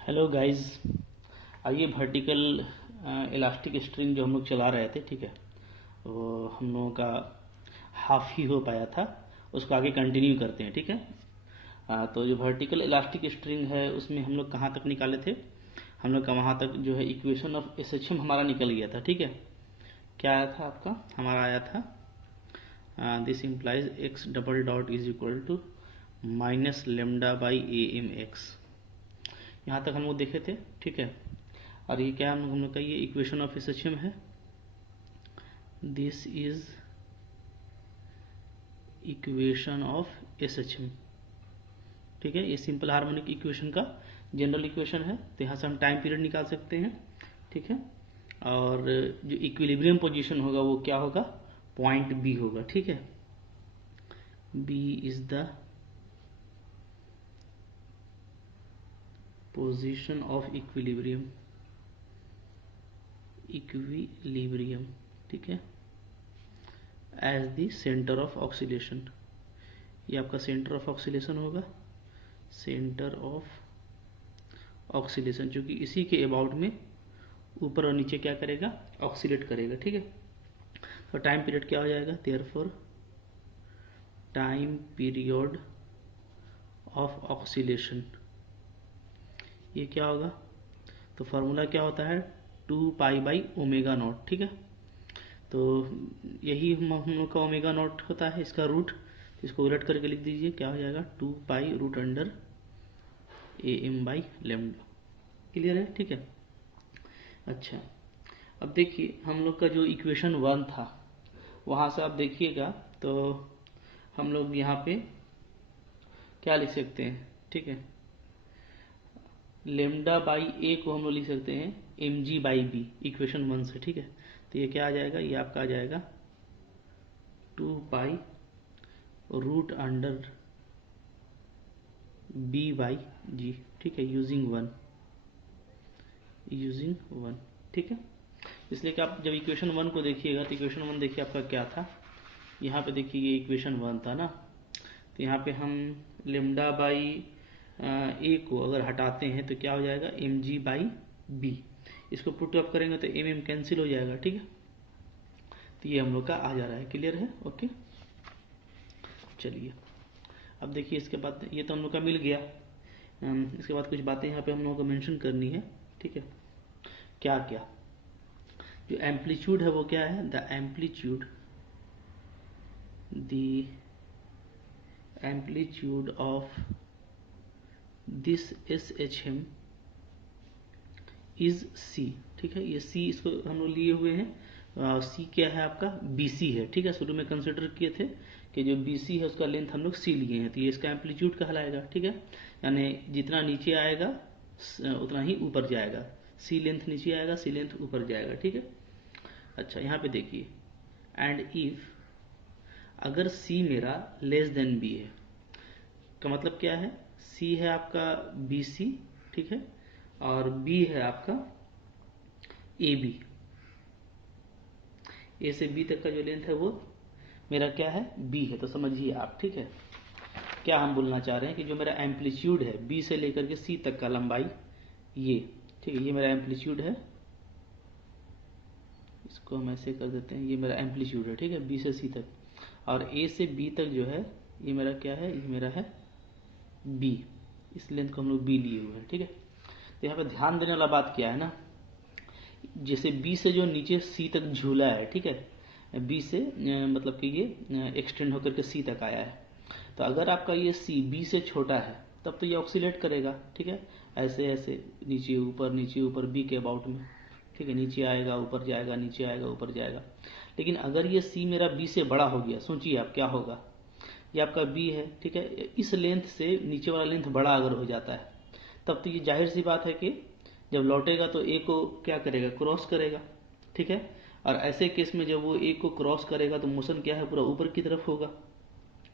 Hello guys. आइए vertical elastic string जो हम लोग चला रहे थे, ठीक है, वो हम लोगों का हाफ ही हो पाया था, उसको आगे कंटिन्यू करते हैं। ठीक है। तो जो वर्टिकल इलास्टिक स्ट्रिंग है उसमें हम लोग कहाँ तक निकाले थे? हम लोग का वहाँ तक जो है इक्वेशन ऑफ एसएचएम हमारा निकल गया था। ठीक है। क्या आया था आपका? हमारा आया था this implies x double dot is equal to minus lambda by a m x. यहाँ तक हम लोग देखे थे। ठीक है। और ये क्या हम लोग का ये इक्वेशन ऑफ एसएचएम है। This is equation of SHM. ठीक है। ये सिंपल हार्मोनिक इक्वेशन का जनरल इक्वेशन है, तो यहाँ से हम टाइम पीरियड निकाल सकते हैं। ठीक है। और जो इक्विलिब्रियम पोजीशन होगा वो क्या होगा? पॉइंट बी होगा। ठीक है। B is the position of equilibrium. ठीक है। As the centre of oscillation. ये आपका सेंटर ऑफ ऑक्सीलेशन होगा। सेंटर ऑफ ऑक्सीलेशन जो कि इसी के अबाउट में ऊपर और नीचे क्या करेगा? ऑक्सीलेट करेगा। ठीक है। तो टाइम पीरियड क्या हो जाएगा? Therefore time period of oscillation ये क्या होगा? तो फार्मूला क्या होता है? 2π/ओमेगा नॉट। ठीक है। तो यही हम लोग का ओमेगा नॉट होता है, इसका रूट। इसको उलट करके लिख दीजिए, क्या हो जाएगा? 2π√AM/λ। क्लियर है? ठीक है। अच्छा, अब देखिए हम लोग का जो इक्वेशन 1 था वहाँ से आप देखिएगा तो हम लोग यहाँ पे क्या लिख सकते हैं? ठीक है। लेमडा बाई ए को हम लोग लिख सकते हैं mg/b इक्वेशन 1 से। ठीक है। तो ये क्या आ जाएगा? ये आपका आ जाएगा 2π√b/g। ठीक है। Using one. ठीक है। इसलिए कि आप जब इक्वेशन 1 को देखिएगा तो इक्वेशन 1 देखिए आपका क्या था। यहाँ पे देखिए ये इक्वेशन 1 था ना, तो यहाँ पे हम लेमडा बाई ए को अगर हटाते हैं तो क्या हो जाएगा? mg/b। इसको पुट अप करेंगे तो एम कैंसिल हो जाएगा। ठीक है। तो ये हम लोग का आ जा रहा है। क्लियर है? ओके। चलिए अब देखिए इसके बाद ये तो हम लोग का मिल गया। इसके बाद कुछ बातें यहाँ पे हम लोगों को मेंशन करनी है। ठीक है। क्या क्या? जो एम्पलीट्यूड है वो क्या है? The amplitude of this SHM is C। ठीक है। ये C इसको हम लोग लिए हुए हैं। C क्या है आपका? BC है। ठीक है। शुरू में कंसिडर किए थे कि जो BC है उसका लेंथ हम लोग C लिए हैं, तो ये इसका एम्पलीट्यूड कहलाएगा। ठीक है। यानी जितना नीचे आएगा उतना ही ऊपर जाएगा। C लेंथ नीचे आएगा, C लेंथ ऊपर जाएगा। ठीक है। अच्छा, यहाँ पे देखिए, एंड इफ अगर C मेरा लेस देन B है, का मतलब क्या है? C है आपका BC। ठीक है। और B है आपका AB। A से B तक का जो लेंथ है वो मेरा क्या है? B है। तो समझिए आप। ठीक है। क्या हम बोलना चाह रहे हैं कि जो मेरा एम्पलीट्यूड है B से लेकर के C तक का लंबाई, ये, ठीक है, ये मेरा एम्पलीट्यूड है। इसको हम ऐसे कर देते हैं, ये मेरा एम्पलीट्यूड है। ठीक है। B से C तक। और A से B तक जो है ये मेरा क्या है? ये मेरा है B। इस लेंथ को हम लोग B लिए हुए हैं। ठीक है। तो यहाँ पे ध्यान देने वाला बात क्या है ना, जैसे B से जो नीचे C तक झूला है, ठीक है, B से मतलब कि ये एक्सटेंड होकर के C तक आया है, तो अगर आपका ये C B से छोटा है तब तो ये ऑक्सीलेट करेगा। ठीक है। ऐसे ऐसे नीचे ऊपर B के अबाउट में। ठीक है। नीचे आएगा, ऊपर जाएगा, नीचे आएगा, ऊपर जाएगा। लेकिन अगर ये C मेरा B से बड़ा हो गया, सोचिए आप क्या होगा। ये आपका B है। ठीक है। इस लेंथ से नीचे वाला लेंथ बड़ा अगर हो जाता है तब तो ये जाहिर सी बात है कि जब लौटेगा तो ए को क्या करेगा? क्रॉस करेगा। ठीक है। और ऐसे केस में जब वो ए को क्रॉस करेगा तो मोशन क्या है? पूरा ऊपर की तरफ होगा।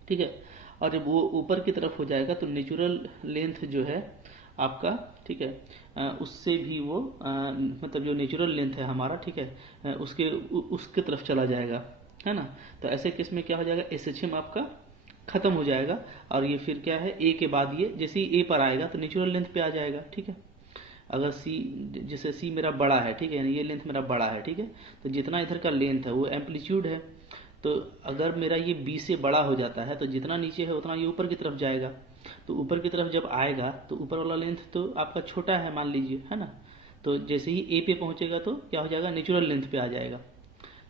ठीक है। और जब वो ऊपर की तरफ हो जाएगा तो नेचुरल लेंथ जो है आपका, ठीक है, उससे भी वो मतलब जो नेचुरल लेंथ है हमारा, ठीक है, उसके तरफ चला जाएगा, है ना। तो ऐसे केस में क्या हो जाएगा? SHM आपका खत्म हो जाएगा। और ये फिर क्या है? ए के बाद ये जैसे ही ए पर आएगा तो नेचुरल लेंथ पे आ जाएगा। ठीक है। अगर सी, जैसे सी मेरा बड़ा है, ठीक है, यानी ये लेंथ मेरा बड़ा है, ठीक है, तो जितना इधर का लेंथ है वो एम्पलीट्यूड है। तो अगर मेरा ये बी से बड़ा हो जाता है तो जितना नीचे है उतना ये ऊपर की तरफ जाएगा। तो ऊपर की तरफ जब आएगा तो ऊपर वाला लेंथ तो आपका छोटा है मान लीजिए, है ना। तो जैसे ही ए पे पहुंचेगा तो क्या हो जाएगा, नेचुरल लेंथ पे आ जाएगा।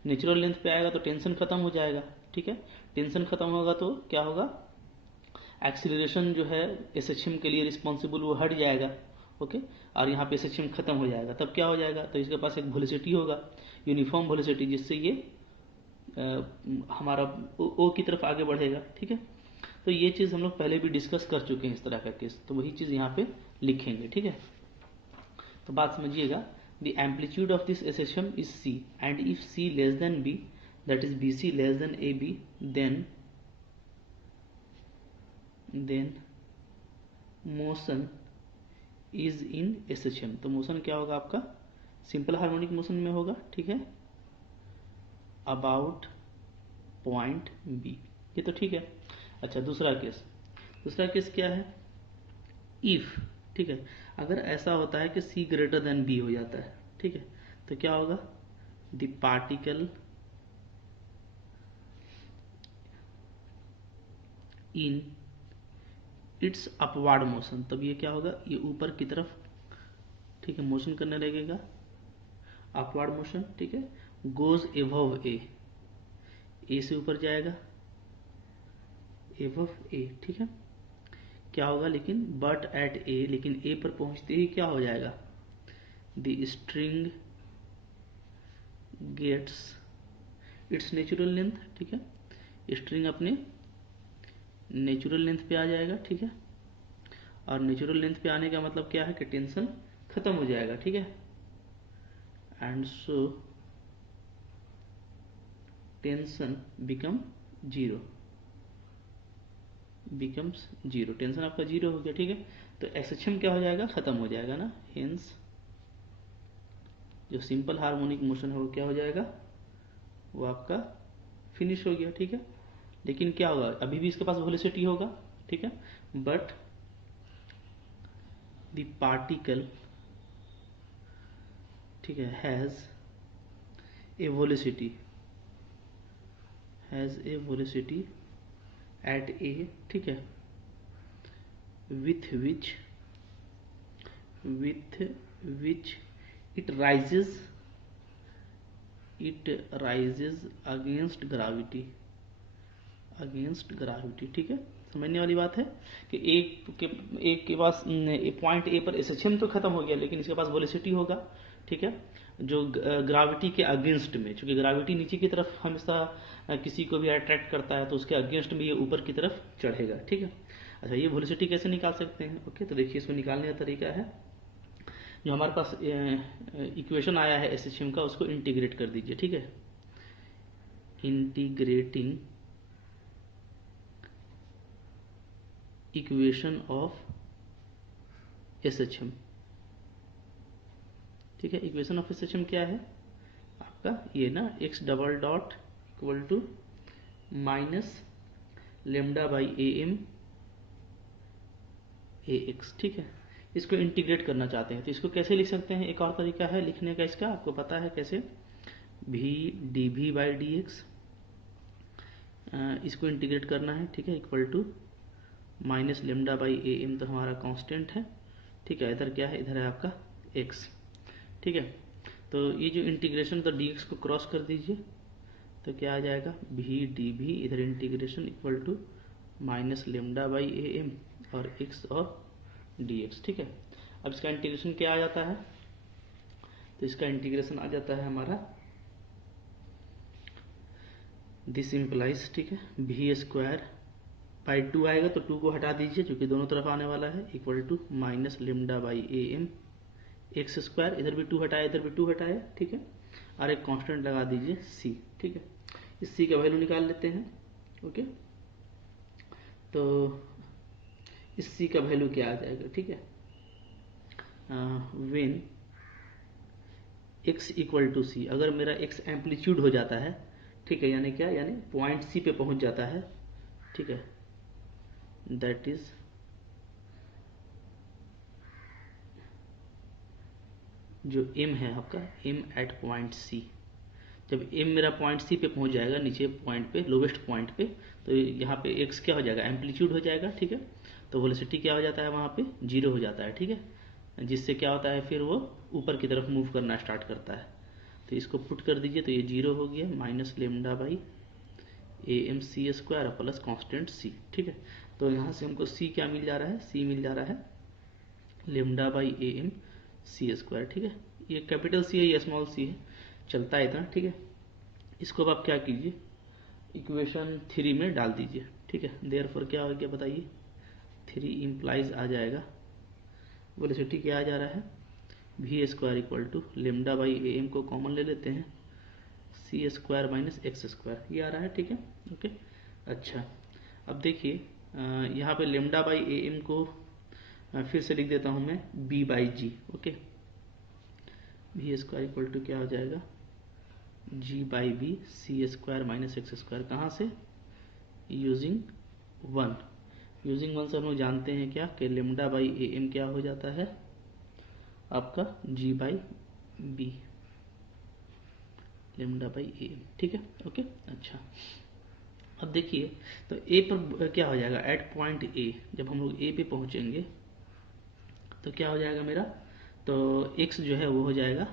नेचुरल लेंथ पे आएगा तो टेंशन खत्म हो जाएगा, ठीक है। टेंशन खत्म होगा तो क्या होगा, एक्सीलरेशन जो है एसएचएम के लिए रिस्पॉन्सिबल वो हट जाएगा, ओके। और यहाँ पे एसएचएम खत्म हो जाएगा, तब क्या हो जाएगा, तो इसके पास एक वेलोसिटी होगा, यूनिफॉर्म वेलोसिटी, जिससे ये हमारा ओ की तरफ आगे बढ़ेगा, ठीक है। तो ये चीज़ हम लोग पहले भी डिस्कस कर चुके हैं इस तरह का केस, तो वही चीज़ यहाँ पे लिखेंगे, ठीक है। तो बात समझिएगा, the amplitude of this SHM is c and if c less than b, that is b c less than a b, then motion is in SHM. तो मोशन क्या होगा आपका, सिंपल हार्मोनिक मोशन में होगा, ठीक है, अबाउट पॉइंट बी। ये तो ठीक है। अच्छा, दूसरा केस क्या है, इफ, ठीक है, अगर ऐसा होता है कि सी ग्रेटर देन बी हो जाता है, ठीक है, तो क्या होगा, the particle in its upward motion, तब ये क्या होगा, ये ऊपर की तरफ, ठीक है, मोशन करने लगेगा, अपवार्ड मोशन, ठीक है, गोज एबव ए से ऊपर जाएगा, एबव ए, ठीक है। क्या होगा लेकिन, बट एट ए, लेकिन ए पर पहुंचते ही क्या हो जाएगा, the string gets its natural length, ठीक है, स्ट्रिंग अपने नेचुरल लेंथ पे आ जाएगा, ठीक है। और नेचुरल लेंथ पे आने का मतलब क्या है कि टेंशन खत्म हो जाएगा, ठीक है। And so tension become zero, becomes zero, tension आपका जीरो हो गया, ठीक है। तो एसएचएम क्या हो जाएगा, खत्म हो जाएगा ना, हेंस जो सिंपल हार्मोनिक मोशन है वो क्या हो जाएगा, वो आपका फिनिश हो गया, ठीक है। लेकिन क्या होगा, अभी भी इसके पास वेलोसिटी होगा, ठीक है, बट द पार्टिकल, ठीक है, हैज ए वेलोसिटी एट ए, ठीक है, with which it rises against gravity, ठीक है। समझने वाली बात है कि एक के पास पॉइंट ए पर एसएचएम तो खत्म हो गया, लेकिन इसके पास वेलोसिटी होगा, ठीक है, जो ग्राविटी के अगेंस्ट में, क्योंकि ग्राविटी नीचे की तरफ हमेशा किसी को भी अट्रैक्ट करता है, तो उसके अगेंस्ट में ये ऊपर की तरफ चढ़ेगा, ठीक है। अच्छा, ये वेलोसिटी कैसे निकाल सकते हैं, ओके। तो देखिए, इसको निकालने का तरीका है, जो हमारे पास इक्वेशन आया है एसएचएम का, उसको इंटीग्रेट कर दीजिए, ठीक है। इंटीग्रेटिंग इक्वेशन ऑफ एसएचएम, ठीक है। इक्वेशन ऑफ एसएचएम क्या है आपका, ये ना, x double dot equal to minus lambda by a m a x, ठीक है। इसको इंटीग्रेट करना चाहते हैं तो इसको कैसे लिख सकते हैं, एक और तरीका है लिखने का, इसका आपको पता है कैसे, v d v by d x, इसको इंटीग्रेट करना है, ठीक है, equal to minus lambda by a m, तो हमारा कांस्टेंट है, ठीक है। इधर क्या है, इधर है आपका एक्स, ठीक है। तो ये जो इंटीग्रेशन, तो डी एक्स को क्रॉस कर दीजिए, तो क्या आ जाएगा, भी डी भी, इधर integration equal to minus lambda by a m और एक्स और डी एक्स, ठीक है। अब इसका इंटीग्रेशन क्या आ जाता है, तो इसका इंटीग्रेशन आ जाता है हमारा दिस इम्प्लाइज, ठीक है, भी स्क्वायर बाई 2 आएगा, तो 2 को हटा दीजिए क्योंकि दोनों तरफ आने वाला है, equal to minus lambda by a m x square, इधर भी 2 हटाया, इधर भी 2 हटाया, ठीक है। और एक कांस्टेंट लगा दीजिए सी, ठीक है। इस सी का वैल्यू निकाल लेते हैं, ओके। तो इस सी का वैल्यू क्या आ जाएगा, ठीक है, व्हेन एक्स इक्वल टू सी, अगर मेरा एक्स एम्पलीट्यूड हो जाता है, ठीक है, यानी क्या, यानी पॉइंट सी पे पहुंच जाता है, ठीक है, दैट इज जो m है आपका m एट पॉइंट c, जब m मेरा पॉइंट c पे पहुंच जाएगा, नीचे पॉइंट पे, लोवेस्ट पॉइंट पे, तो यहाँ पे x क्या हो जाएगा, एम्पलीट्यूड हो जाएगा, ठीक है। तो वेलोसिटी क्या हो जाता है वहाँ पे, 0 हो जाता है, ठीक है। जिससे क्या होता है फिर वो ऊपर की तरफ मूव करना स्टार्ट करता है। तो इसको पुट कर दीजिए, तो ये 0 हो गया, minus lambda by am c square plus constant c, ठीक है। तो यहाँ से हमको c क्या मिल जा रहा है, c मिल जा रहा है lambda by am c square, ठीक है। ये कैपिटल C है, ये स्मॉल c है, चलता है इतना, ठीक है। इसको अब आप क्या कीजिए, इक्वेशन 3 में डाल दीजिए, ठीक है। देयरफॉर क्या हो गया बताइए, 3 इम्प्लाइज आ जाएगा, वेलोसिटी क्या आ जा रहा है, v square equal to lambda by am को कॉमन ले लेते हैं, c square minus x square, ये आ रहा है, ठीक है, ओके। अच्छा, अब देखिए यहाँ पे लेमडा बाई am को फिर से लिख देता हूँ मैं b by g, okay. V square equal to क्या हो जाएगा, g by b c square minus x square, कहाँ से, यूजिंग 1, यूजिंग 1 से हम लोग जानते हैं क्या कि लेमडा बाई am क्या हो जाता है आपका g by b, lambda by am, ठीक है, ओके। अच्छा, अब देखिए तो a पर क्या हो जाएगा, एट पॉइंट a, जब हम लोग a पे पहुंचेंगे तो क्या हो जाएगा मेरा, तो x जो है वो हो जाएगा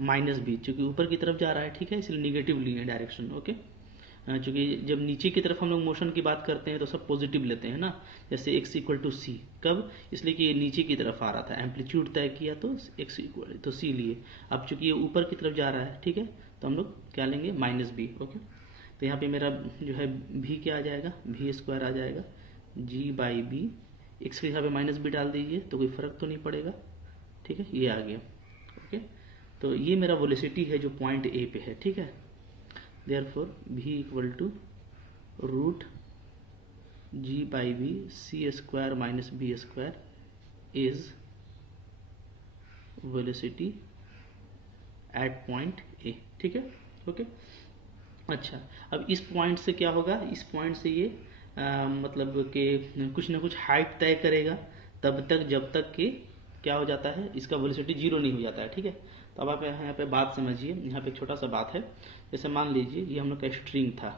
माइनस बी, चूँकि ऊपर की तरफ जा रहा है, ठीक है, इसलिए निगेटिव लिए डायरेक्शन, ओके। चूँकि जब नीचे की तरफ हम लोग मोशन की बात करते हैं तो सब पॉजिटिव लेते हैं ना, जैसे x इक्वल टू सी, कब, इसलिए कि ये नीचे की तरफ आ रहा था, एम्पलीट्यूड तय किया तो x इक्वल तो c लिए। अब चूँकि ये ऊपर की तरफ जा रहा है, ठीक है, तो हम लोग क्या लेंगे, माइनस बी, ओके। तो यहाँ पे मेरा जो है v क्या आ जाएगा, वी स्क्वायर आ जाएगा g बाई बी, एक्स के हिसाब पे माइनस बी डाल दीजिए तो कोई फर्क तो नहीं पड़ेगा, ठीक है, ये आ गया, ओके। तो ये मेरा वेलोसिटी है जो पॉइंट ए पे है, ठीक है। Therefore v equal to root g by b c square minus b square is velocity at point A, ठीक है, ओके। अच्छा, अब इस पॉइंट से क्या होगा, इस पॉइंट से ये मतलब कि कुछ ना कुछ हाइट तय करेगा तब तक, जब तक कि क्या हो जाता है, इसका वेलोसिटी 0 नहीं हो जाता है, ठीक है। तो अब आप यहाँ पे बात समझिए, यहाँ पे एक छोटा सा बात है, जैसे मान लीजिए ये हम लोग का स्ट्रिंग था,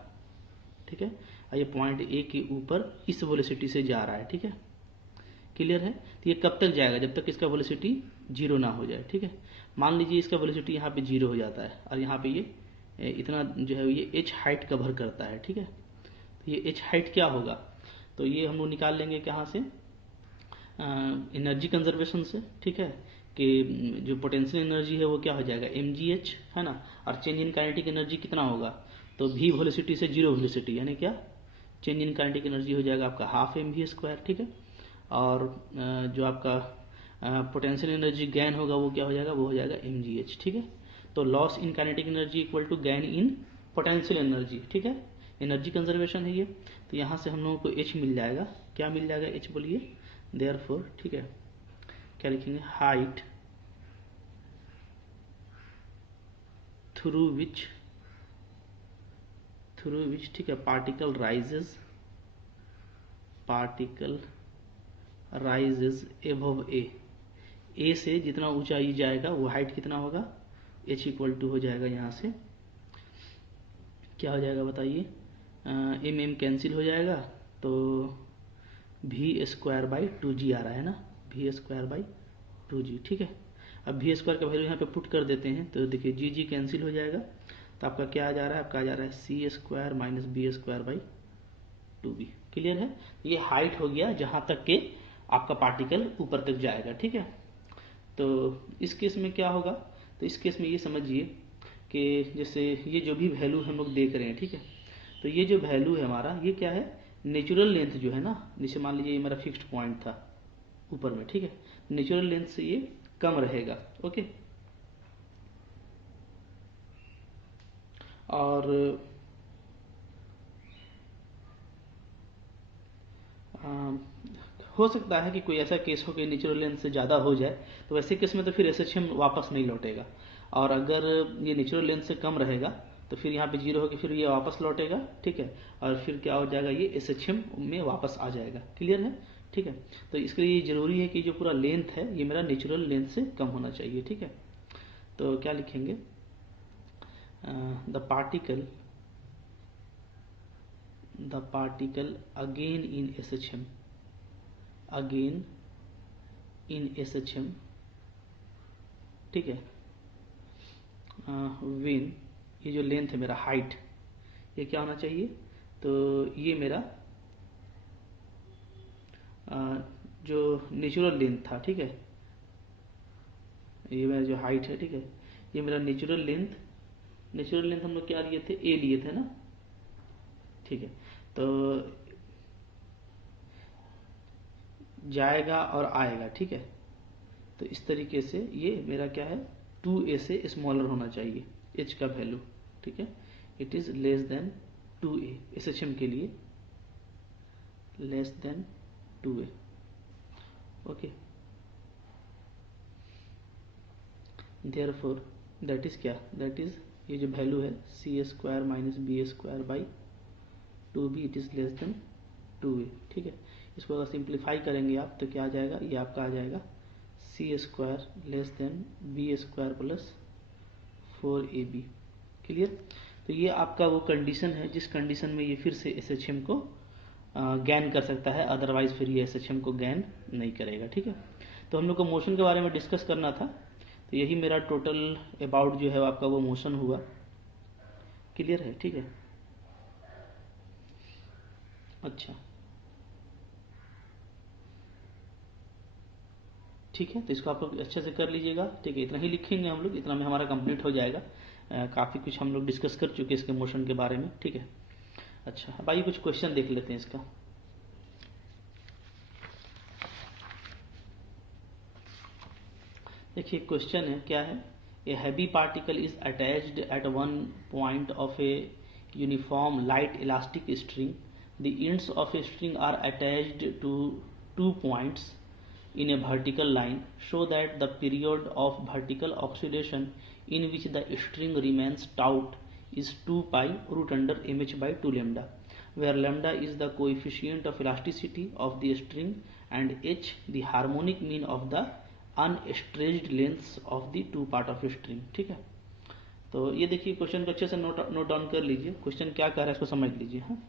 ठीक है, और ये पॉइंट ए के ऊपर इस वेलोसिटी से जा रहा है, ठीक है, क्लियर है। तो ये कब तक जाएगा, जब तक इसका वेलोसिटी 0 ना हो जाए, ठीक है। मान लीजिए इसका वेलोसिटी यहाँ पे 0 हो जाता है और यहाँ पे ये इतना जो है ये h हाइट कवर करता है, ठीक है। तो ये h हाइट क्या होगा, तो ये हम लोग निकाल लेंगे कहाँ से, एनर्जी कंजर्वेशन से, ठीक है, कि जो पोटेंशियल एनर्जी है वो क्या हो जाएगा, mgh, है ना, और चेंज इन काइनेटिक एनर्जी कितना होगा, तो v वेलोसिटी से 0 वेलोसिटी, यानी क्या, चेंज इन काइनेटिक एनर्जी हो जाएगा आपका हाफ mv स्क्वायर, ठीक है। और जो आपका पोटेंशियल एनर्जी गेन होगा वो क्या हो जाएगा, वो हो जाएगा mgh, ठीक है। तो loss in kinetic energy equal to gain in potential energy, ठीक है, एनर्जी कंजर्वेशन है ये। तो यहाँ से हम लोगों को h मिल जाएगा, क्या मिल जाएगा h बोलिए, देयरफॉर, ठीक है, क्या लिखेंगे, हाइट थ्रू विच, ठीक है, पार्टिकल राइजेज एबव ए से जितना ऊंचाई जाएगा वो हाइट कितना होगा, h इक्वल टू हो जाएगा, यहाँ से क्या हो जाएगा बताइए, एम कैंसिल हो जाएगा, तो वी स्क्वायर बाई 2g आ रहा है ना, वी स्क्वायर बाई 2g, ठीक है। अब वी स्क्वायर का वैल्यू यहाँ पे पुट कर देते हैं, तो देखिए जी कैंसिल हो जाएगा, तो आपका क्या आ जा रहा है, आपका आ जा रहा है c square minus b square by 2b, clear है। ये हाइट हो गया जहाँ तक के आपका पार्टिकल ऊपर तक जाएगा, ठीक है। तो इस केस में क्या होगा, तो इस केस में ये समझिए कि जैसे ये जो भी वैल्यू हम लोग देख रहे हैं, ठीक है, तो ये जो वैल्यू है हमारा, ये क्या है, नेचुरल लेंथ जो है ना, जैसे मान लीजिए ये मेरा फिक्स्ड पॉइंट था ऊपर में, ठीक है, नेचुरल लेंथ से ये कम रहेगा, ओके। और हो सकता है कि कोई ऐसा केस हो कि नेचुरल लेंथ से ज़्यादा हो जाए, तो वैसे केस में तो फिर SHM वापस नहीं लौटेगा, और अगर ये नेचुरल लेंथ से कम रहेगा तो फिर यहाँ पे 0 होकर फिर ये वापस लौटेगा, ठीक है, और फिर क्या हो जाएगा, ये SHM में वापस आ जाएगा, क्लियर है, ठीक है। तो इसके लिए ज़रूरी है कि जो पूरा लेंथ है ये मेरा नेचुरल लेंथ से कम होना चाहिए, ठीक है। तो क्या लिखेंगे, the particle again in SHM, again in SHM, ठीक है, वेन, ये जो लेंथ है मेरा, हाइट, ये क्या होना चाहिए, तो ये मेरा जो नेचुरल लेंथ था, ठीक है, ये मेरा जो हाइट है, ठीक है, ये मेरा नेचुरल लेंथ हम लोग क्या लिए थे, ए लिए थे ना, ठीक है, तो जाएगा और आएगा, ठीक है, तो इस तरीके से ये मेरा क्या है, 2a से स्मॉलर होना चाहिए h का वैल्यू, ठीक है, it is less than 2a, SHM के लिए less than 2a, okay, therefore that is क्या, दैट इज ये जो वैल्यू है c² minus b² by 2b, it is less than 2a, ठीक है, इसको अगर सिंप्लीफाई करेंगे आप तो क्या आ जाएगा, ये आपका आ जाएगा c² less than b² plus 4ab, clear. तो ये आपका वो कंडीशन है जिस कंडीशन में ये फिर से SHM को गैन कर सकता है, अदरवाइज फिर ये SHM को गैन नहीं करेगा, ठीक है। तो हम लोग को मोशन के बारे में डिस्कस करना था, तो यही मेरा टोटल अबाउट जो है आपका वो मोशन हुआ, क्लियर है, ठीक है। अच्छा, ठीक है, तो इसको आप लोग अच्छे से कर लीजिएगा, ठीक है, इतना ही लिखेंगे हम लोग, इतना में हमारा कंप्लीट हो जाएगा। काफ़ी कुछ हम लोग डिस्कस कर चुके हैं इसके मोशन के बारे में, ठीक है। अच्छा, अब आइए कुछ क्वेश्चन देख लेते हैं इसका। देखिए क्वेश्चन है, क्या है, a heavy particle is attached at one point of a uniform light elastic string, the ends of a string are attached to 2 points in a vertical line, show that the period of vertical oscillation in which the string remains taut is 2 pi root under mh by 2 lambda, where lambda is the coefficient of elasticity of the string and h the harmonic mean of the unstretched lengths of the two part of string, ठीक है। तो ये देखिए question को अच्छे से note down कर लीजिए, क्वेश्चन क्या कह रहा है इसको समझ लीजिए। हाँ,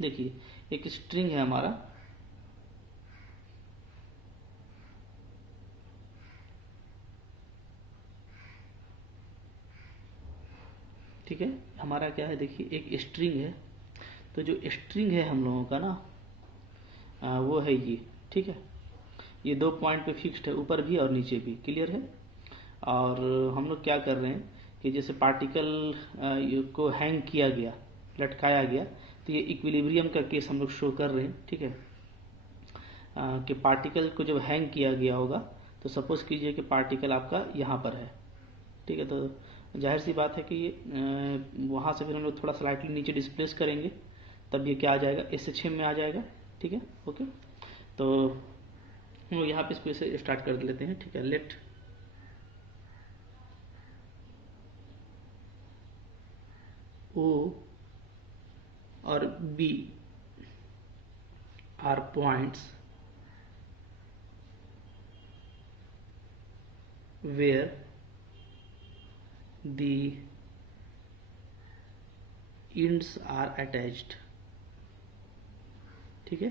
देखिए एक स्ट्रिंग है हमारा, ठीक है, हमारा क्या है, देखिए एक स्ट्रिंग है, तो जो स्ट्रिंग है हम लोगों का ना वो है ये, ठीक है, ये 2 पॉइंट पे फिक्स्ड है, ऊपर भी और नीचे भी, क्लियर है। और हम लोग क्या कर रहे हैं कि जैसे पार्टिकल को हैंग किया गया, लटकाया गया, तो ये इक्विलिब्रियम का केस हम लोग शो कर रहे हैं, ठीक है, कि पार्टिकल को जब हैंग किया गया होगा तो सपोज कीजिए कि पार्टिकल आपका यहाँ पर है, ठीक है, तो जाहिर सी बात है कि ये वहाँ से फिर हम लोग थोड़ा स्लाइटली नीचे डिस्प्लेस करेंगे, तब ये क्या आ जाएगा, SHM में आ जाएगा, ठीक है, ओके। तो हम लोग यहाँ पे इसको ऐसे स्टार्ट कर लेते हैं, ठीक है, लेट O और B are points where the ends are attached, ठीक है,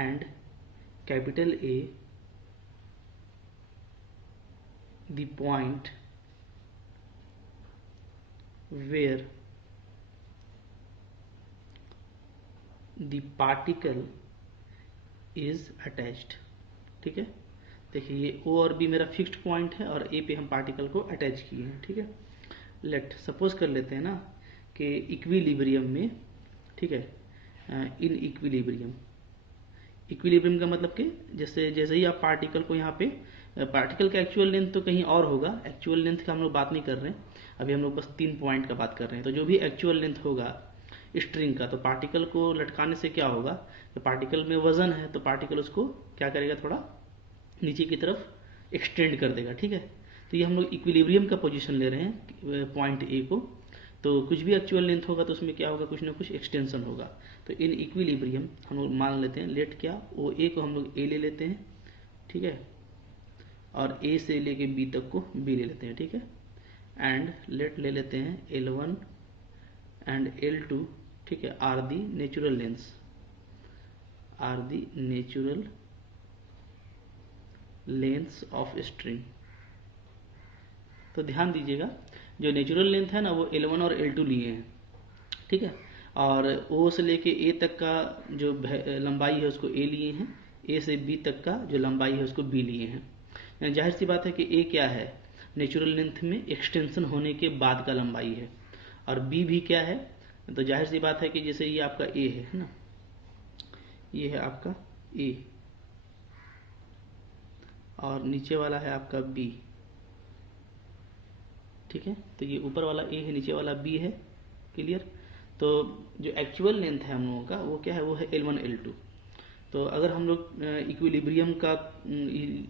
and capital A the point where the particle is attached, ठीक है। देखिए ये O और B मेरा फिक्स्ड पॉइंट है और A पे हम पार्टिकल को अटैच किए हैं, ठीक है। लेट सपोज कर लेते हैं ना कि इक्विलिब्रियम में, ठीक है, इन इक्विलिब्रियम का मतलब कि जैसे जैसे ही आप पार्टिकल को यहाँ पे, पार्टिकल का एक्चुअल लेंथ तो कहीं और होगा, एक्चुअल लेंथ का हम लोग बात नहीं कर रहे हैं, अभी हम लोग बस 3 पॉइंट का बात कर रहे हैं। तो जो भी एक्चुअल लेंथ होगा स्ट्रिंग का, तो पार्टिकल को लटकाने से क्या होगा कि पार्टिकल में वजन है, तो पार्टिकल उसको क्या करेगा, थोड़ा नीचे की तरफ एक्सटेंड कर देगा, ठीक है। तो ये हम लोग इक्विलिब्रियम का पोजीशन ले रहे हैं पॉइंट ए को, तो कुछ भी एक्चुअल लेंथ होगा तो उसमें क्या होगा, कुछ ना कुछ एक्सटेंशन होगा। तो इन इक्विलिब्रियम हम लोग मान लेते हैं, लेट क्या, ओ ए को हम लोग ए ले लेते हैं, ठीक है, और ए से लेके बी तक को बी ले लेते हैं, ठीक है। एंड लेट ले लेते हैं L1 एंड L2, ठीक है, are the natural lengths, are the natural lengths of string. तो ध्यान दीजिएगा, जो नेचुरल लेंथ है ना वो L1 और L2 लिए हैं, ठीक है, और O से लेके A तक का जो लंबाई है उसको A लिए हैं, A से B तक का जो लंबाई है उसको B लिए हैं। जाहिर सी बात है कि A क्या है, नेचुरल लेंथ में एक्सटेंशन होने के बाद का लंबाई है, और B भी क्या है, तो जाहिर सी बात है कि जैसे ये आपका A है ना, ये है आपका A और नीचे वाला है आपका B, ठीक है। तो ये ऊपर वाला A है, नीचे वाला B है, क्लियर। तो जो एक्चुअल लेंथ है हम लोगों का वो क्या है, वो है L1 L2। तो अगर हम लोग इक्विलिब्रियम का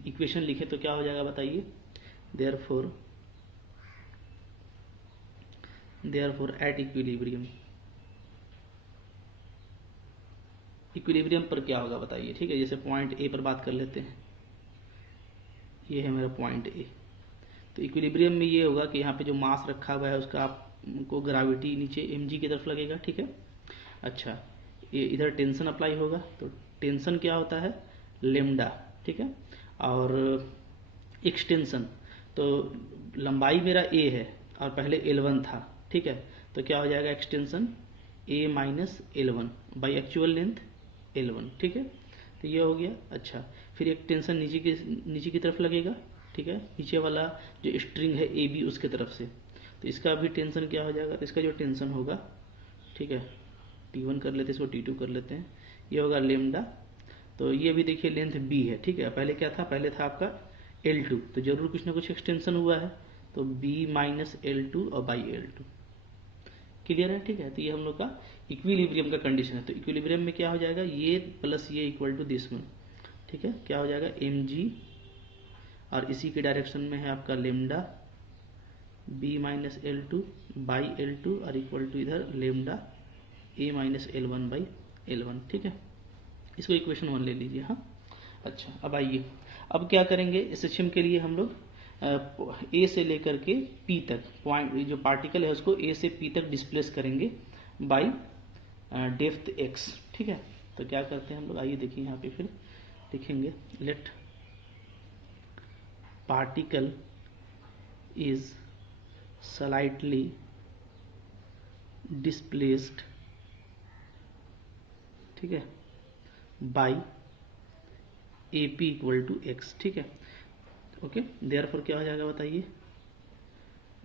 इक्वेशन लिखे तो क्या हो जाएगा बताइए, देयरफॉर एट इक्विलिब्रियम पर क्या होगा बताइए, ठीक है। जैसे पॉइंट ए पर बात कर लेते हैं, ये है मेरा पॉइंट ए। तो इक्विलिब्रियम में ये होगा कि यहाँ पे जो मास रखा हुआ है उसका आपको ग्रेविटी नीचे mg की तरफ लगेगा, ठीक है। अच्छा, ये इधर टेंशन अप्लाई होगा, तो टेंशन क्या होता है, लेमडा, ठीक है। और एक्सटेंशन, तो लंबाई मेरा a है और पहले L1 था, ठीक है, तो क्या हो जाएगा extension a minus L1 by actual length L1, ठीक है। तो ये हो गया। अच्छा, फिर एक टेंशन नीचे की तरफ लगेगा, ठीक है, नीचे वाला जो स्ट्रिंग है ए बी उसके तरफ से, तो इसका भी टेंशन क्या हो जाएगा, तो इसका जो टेंशन होगा, ठीक है, T1 कर लेते हैं, इसको T2 कर लेते हैं, ये होगा लेमडा। तो ये भी देखिए लेंथ B है, ठीक है, पहले क्या था, पहले था आपका L2, तो जरूर कुछ ना कुछ एक्सटेंशन हुआ है, तो B माइनस L2 और बाई L2, क्लियर है, ठीक है। तो ये हम लोग का इक्विलिब्रियम का कंडीशन है। तो इक्विलिब्रियम में क्या हो जाएगा, ये प्लस ये इक्वल टू दिस वन, ठीक है, क्या हो जाएगा mg, और इसी के डायरेक्शन में है आपका lambda b minus L2 by L2 और इक्वल टू इधर lambda a minus L1 by L1, ठीक है। इसको इक्वेशन 1 ले लीजिए। हाँ, अच्छा, अब आइए, अब क्या करेंगे, इस सिस्टम के लिए हम लोग ए से लेकर के पी तक पॉइंट, जो पार्टिकल है उसको ए से पी तक डिस्प्लेस करेंगे बाई डेप्थ एक्स, ठीक है। तो क्या करते हैं हम लोग, आइए देखिए, यहाँ पे फिर लिखेंगे, let particle is slightly displaced, ठीक है, by A P equal to x, ठीक है, ओके। देयरफॉर क्या हो जाएगा बताइए,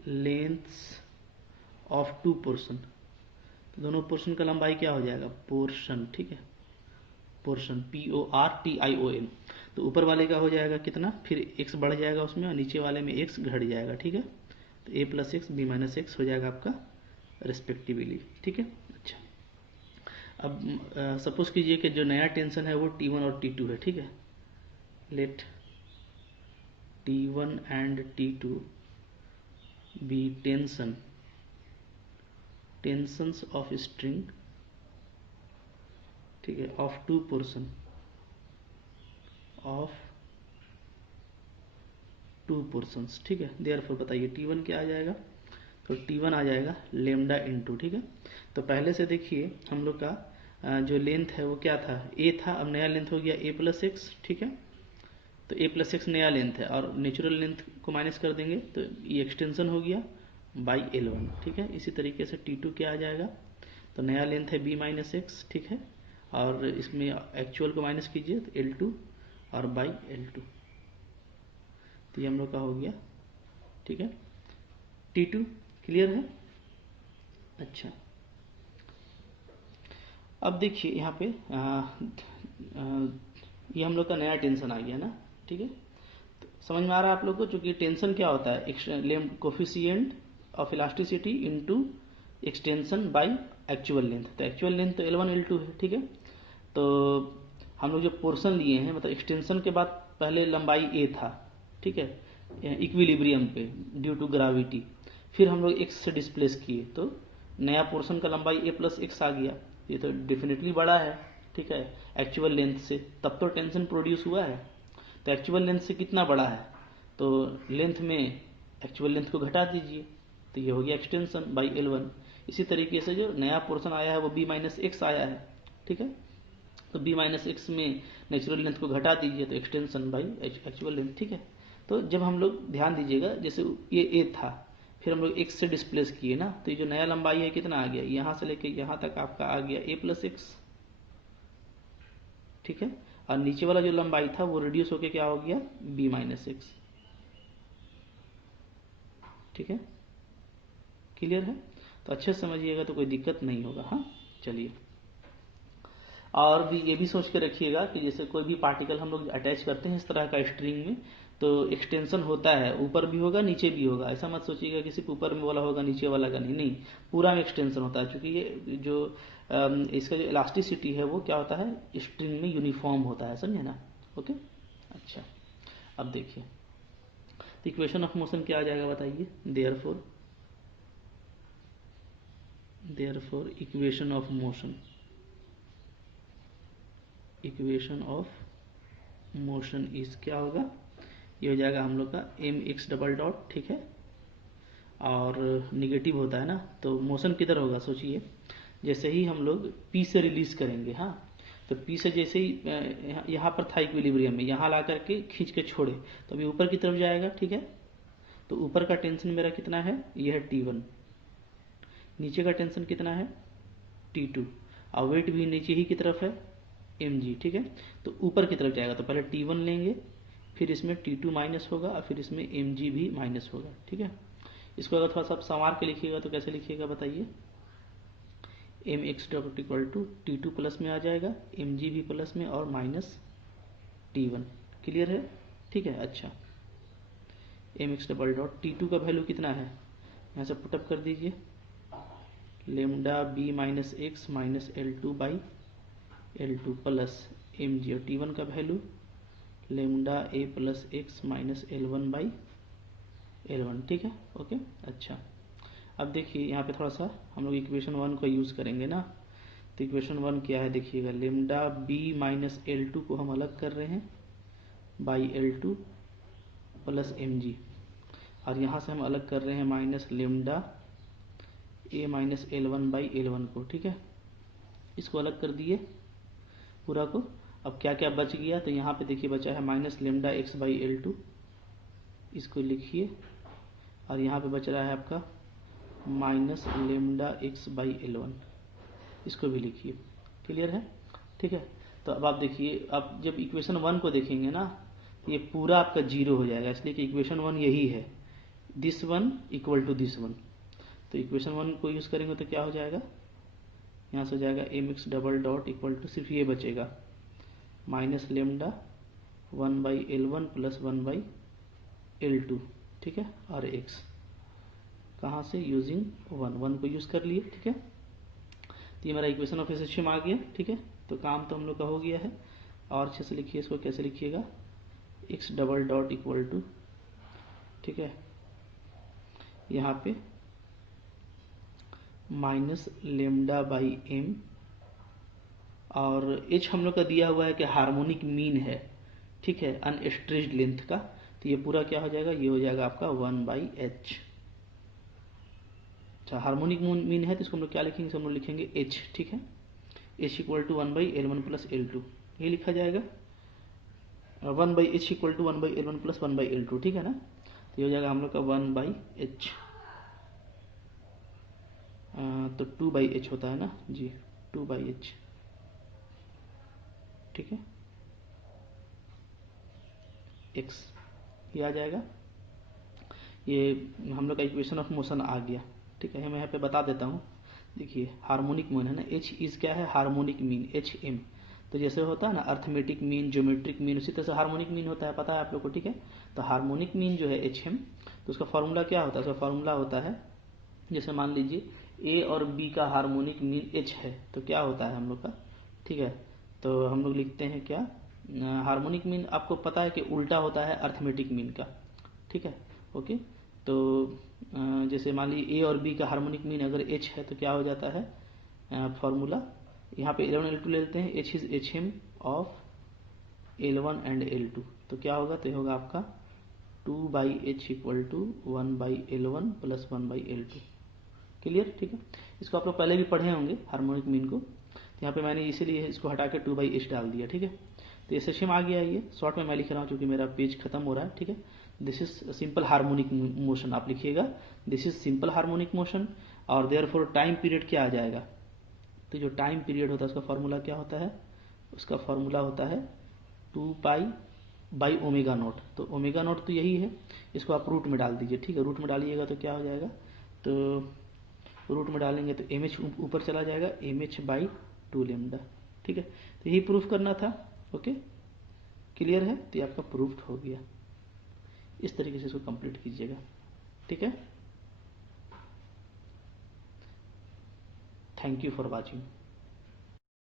लेंथ्स ऑफ टू पोर्शन, तो दोनों पोर्शन का लंबाई क्या हो जाएगा, पोर्शन, ठीक है, पोर्शन PORTION। तो ऊपर वाले का हो जाएगा कितना, फिर x बढ़ जाएगा उसमें और नीचे वाले में x घट जाएगा, ठीक है। तो a plus x b minus x हो जाएगा आपका रेस्पेक्टिवली, ठीक है। अच्छा, अब सपोज कीजिए कि जो नया टेंशन है वो T1 और T2 है, ठीक है। Let T1 and T2 be tensions of string, ठीक है, of two portion, of two portions, ठीक है। देयरफॉर बताइए T1 क्या आ जाएगा, तो T1 आ जाएगा लेमडा इंटू, ठीक है। तो पहले से देखिए हम लोग का जो लेंथ है वो क्या था, A था, अब नया लेंथ हो गया A प्लस एक्स, ठीक है। तो A प्लस एक्स नया लेंथ है और नेचुरल लेंथ को माइनस कर देंगे तो ये एक्सटेंशन हो गया बाई L1, ठीक है। इसी तरीके से T2 क्या आ जाएगा, तो नया लेंथ है B माइनस एक्स, ठीक है, और इसमें एक्चुअल को माइनस कीजिए तो L2 और बाई L2, तो ये हम लोग का हो गया, ठीक है, T2, क्लियर है। अच्छा, अब देखिए यहाँ पे ये हम लोग का नया टेंशन आ गया ना, ठीक है। तो समझ में आ रहा है आप लोग को, चूंकि टेंशन क्या होता है, coefficient of elasticity into extension by actual length. तो एक्चुअल लेंथ तो L1 L2 है, ठीक है। तो हम लोग जो पोर्शन लिए हैं, मतलब एक्सटेंशन के बाद पहले लंबाई A था, ठीक है, इक्विलिब्रियम पे ड्यू टू ग्रेविटी, फिर हम लोग x से डिस्प्लेस किए तो नया पोर्शन का लंबाई A प्लस एक्स आ गया। ये तो डेफिनेटली बड़ा है, ठीक है, एक्चुअल लेंथ से, तब तो टेंशन प्रोड्यूस हुआ है। तो एक्चुअल लेंथ से कितना बड़ा है, तो लेंथ में एक्चुअल लेंथ को घटा दीजिए, तो ये हो गया एक्सटेंशन बाई L1। इसी तरीके से जो नया पोर्शन आया है वो b माइनस एक्स आया है, ठीक है। तो b माइनस एक्स में नेचुरल लेंथ को घटा दीजिए तो एक्सटेंशन बाई एक्चुअल लेंथ, ठीक है। तो जब हम लोग ध्यान दीजिएगा, जैसे ये a था, फिर हम लोग x से डिस्प्लेस किए ना, तो ये जो नया लंबाई है कितना आ गया, यहाँ से लेके यहाँ तक आपका आ गया a प्लस एक्स, ठीक है। और नीचे वाला जो लंबाई था वो रिड्यूस होके क्या हो गया, b माइनस एक्स, ठीक है। क्लियर है? तो अच्छे से समझिएगा तो कोई दिक्कत नहीं होगा। हाँ, चलिए। और भी ये भी सोच के रखिएगा कि जैसे कोई भी पार्टिकल हम लोग अटैच करते हैं इस तरह का स्ट्रिंग में, तो एक्सटेंशन होता है, ऊपर भी होगा नीचे भी होगा। ऐसा मत सोचिएगा कि सिर्फ ऊपर में वाला होगा नीचे वाला का नहीं, नहीं, पूरा में एक्सटेंशन होता है। क्योंकि ये जो इसका जो इलास्टिसिटी है वो क्या होता है, स्ट्रिंग में यूनिफॉर्म होता है, समझे ना। ओके, अच्छा। अब देखिए, तो इक्वेशन ऑफ मोशन क्या आ जाएगा बताइए। Therefore equation of motion, equation of motion is क्या होगा, ये हो जाएगा हम लोग का एम एक्स डबल डॉट, ठीक है। और निगेटिव होता है ना, तो मोशन किधर होगा, सोचिए। जैसे ही हम लोग पी से रिलीज करेंगे, हाँ, तो पी से जैसे ही यहाँ पर था इक्विलिब्रियम में, यहाँ ला करके खींच के छोड़े तो अभी ऊपर की तरफ जाएगा, ठीक है। तो ऊपर का टेंशन मेरा कितना है, यह है T1। नीचे का टेंशन कितना है, T2। और वेट भी नीचे ही की तरफ है, mg, ठीक है। तो ऊपर की तरफ जाएगा तो पहले T1 लेंगे, फिर इसमें T2 माइनस होगा और फिर इसमें mg भी माइनस होगा, ठीक है। इसको अगर थोड़ा सा संवार के लिखिएगा तो कैसे लिखिएगा बताइए। M x dot equal to T2 plus में आ जाएगा, mg भी प्लस में और माइनस T1। क्लियर है? ठीक है, अच्छा। M x double dot T2 का वैल्यू कितना है, यहाँ से पुटअप कर दीजिए, lambda b minus x minus L2 by L2 plus mg, और T1 का value lambda a plus x minus L1 by L1, ठीक है। ओके, अच्छा। अब देखिए यहाँ पे थोड़ा सा हम लोग इक्वेशन 1 को यूज़ करेंगे ना, तो इक्वेशन 1 क्या है देखिएगा, लेमडा बी माइनस L2 को हम अलग कर रहे हैं बाई L2 प्लस mg, और यहाँ से हम अलग कर रहे हैं minus lambda A minus L1 by L1 को, ठीक है। इसको अलग कर दिए पूरा को। अब क्या क्या बच गया, तो यहाँ पे देखिए बचा है minus lambda x by L2, इसको लिखिए। और यहाँ पे बच रहा है आपका minus lambda x by L1, इसको भी लिखिए। क्लियर है? ठीक है। तो अब आप देखिए, अब जब इक्वेशन 1 को देखेंगे ना, ये पूरा आपका जीरो हो जाएगा, इसलिए कि इक्वेशन 1 यही है, this one equal to this one. तो इक्वेशन 1 को यूज़ करेंगे तो क्या हो जाएगा, यहाँ से हो जाएगा m x double dot equal to, सिर्फ ये बचेगा minus lambda 1 by L1 plus 1 by L2, ठीक है। और x कहाँ से, यूजिंग 1 को यूज़ कर लिए, ठीक है। तो ये मेरा इक्वेशन ऑफ एसएचएम आ गया, ठीक है। तो काम तो हम लोग का हो गया है। और अच्छे से लिखिए, इसको कैसे लिखिएगा, x double dot equal to, ठीक है, यहाँ पे माइनस लेमडा बाई एम, और एच हम लोग का दिया हुआ है कि हार्मोनिक मीन है, ठीक है, अनस्ट्रेच्ड लेंथ का। तो ये पूरा क्या हो जाएगा, ये हो जाएगा आपका 1 बाई एच। अच्छा, हार्मोनिक मीन है तो इसको हम लोग क्या लिखेंगे, हम लोग लिखेंगे एच, ठीक है। H equal to 1 by L1 plus L2, ये लिखा जाएगा। 1 by h equal to 1 by L1 plus 1 by L2, ठीक है ना। तो ये हो जाएगा हम लोग का 1 बाई एच, तो 2 बाई एच होता है ना जी, 2 बाई एच, ठीक है, एक्स, ये आ जाएगा। ये हम लोग का इक्वेशन ऑफ मोशन आ गया, ठीक है। मैं यहाँ पे बता देता हूँ, देखिए हार्मोनिक मीन है ना, एच इज क्या है, हार्मोनिक मीन, एच एम। तो जैसे होता है ना अर्थमेटिक मीन, ज्योमेट्रिक मीन, उसी तरह से हार्मोनिक मीन होता है, पता है आप लोग को, ठीक है। तो हार्मोनिक मीन जो है एच एम, तो उसका फॉर्मूला क्या होता है, उसका फॉर्मूला होता है, जैसे मान लीजिए ए और बी का हार्मोनिक मीन एच है, तो क्या होता है हम लोग का, ठीक है। तो हम लोग लिखते हैं क्या, हार्मोनिक मीन आपको पता है कि उल्टा होता है अर्थमेटिक मीन का, ठीक है। ओके, तो जैसे मान लीजिए ए और बी का हार्मोनिक मीन अगर एच है तो क्या हो जाता है, फॉर्मूला यहाँ पे L1 L2 ले लेते हैं, h is h m of L1 and L2, तो क्या होगा, तो होगा आपका 2/h equal to 1/L1 plus 1/L2। Clear? ठीक है, इसको आप लोग पहले भी पढ़े होंगे हार्मोनिक मीन को। तो यहाँ पे मैंने इसीलिए इसको हटा के 2/h डाल दिया। ठीक है, तो एसएचएम आ गया। ये शॉर्ट में मैं लिख रहा हूँ क्योंकि मेरा पेज खत्म हो रहा है। ठीक है, this is simple harmonic motion आप लिखिएगा, this is simple harmonic motion. और देयरफॉर टाइम पीरियड क्या आ जाएगा, तो जो टाइम पीरियड होता है उसका फॉर्मूला क्या होता है, उसका फॉर्मूला होता है 2π/ω0। तो ω0 तो यही है, इसको आप रूट में डाल दीजिए। ठीक है, रूट में डालिएगा तो क्या हो जाएगा, तो रूट में डालेंगे तो एम एच ऊपर चला जाएगा, mh/2 लेमडा। ठीक है, तो यही प्रूफ करना था। ओके, क्लियर है? तो ये आपका प्रूफ्ड हो गया। इस तरीके से इसको कंप्लीट कीजिएगा। ठीक है, थैंक यू फॉर वॉचिंग।